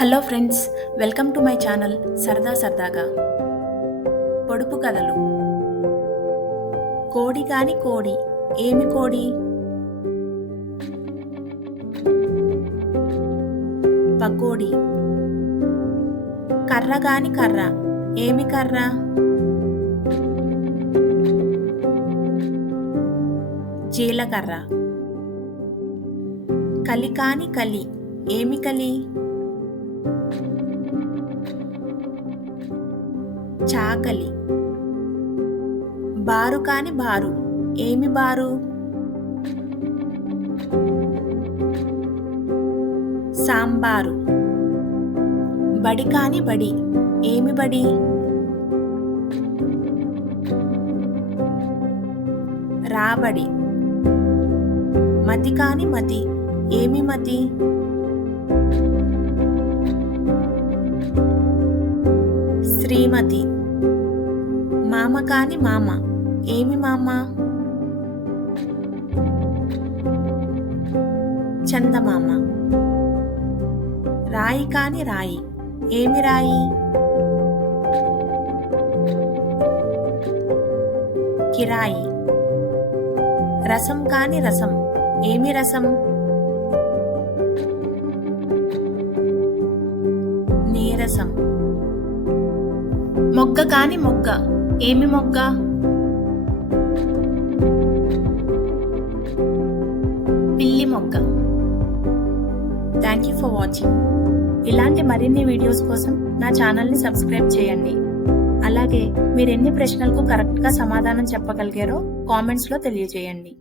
Hello friends, welcome to my channel సరదాగా. పొడుపు కథలు. కోడి కాని కోడి, ఏమి కోడి? పకోడి. కర్ర కాని కర్ర, ఏమి కర్ర? జీలకర్ర. కలి కాని కలి, ఏమి కలి? చాకలి. బారు కాని బారు, ఏమి బారు? సాంబారు. బడి కాని బడి, ఏమి బడి? రాబడి. మతి కాని మతి, ఏమి మతి? శ్రీమతి. మామ కాని మామ, ఏమి మామ? చందమామ. రాయి కాని రాయి, ఏమి రాయి? కిరాయి. రసం కాని రసం, ఏమి రసం? నీరసం. మొగ్గ కాని మొగ్గ, ఏమి మొగ్గ? పిల్లి మొగ్గ. Thank you for watching. ఇలాంటి మరిన్ని వీడియోస్ కోసం నా ఛానల్ని సబ్స్క్రైబ్ చేయండి. అలాగే మీరు ఎన్ని ప్రశ్నలకు కరెక్ట్గా సమాధానం చెప్పగలిగారో కామెంట్స్లో తెలియజేయండి.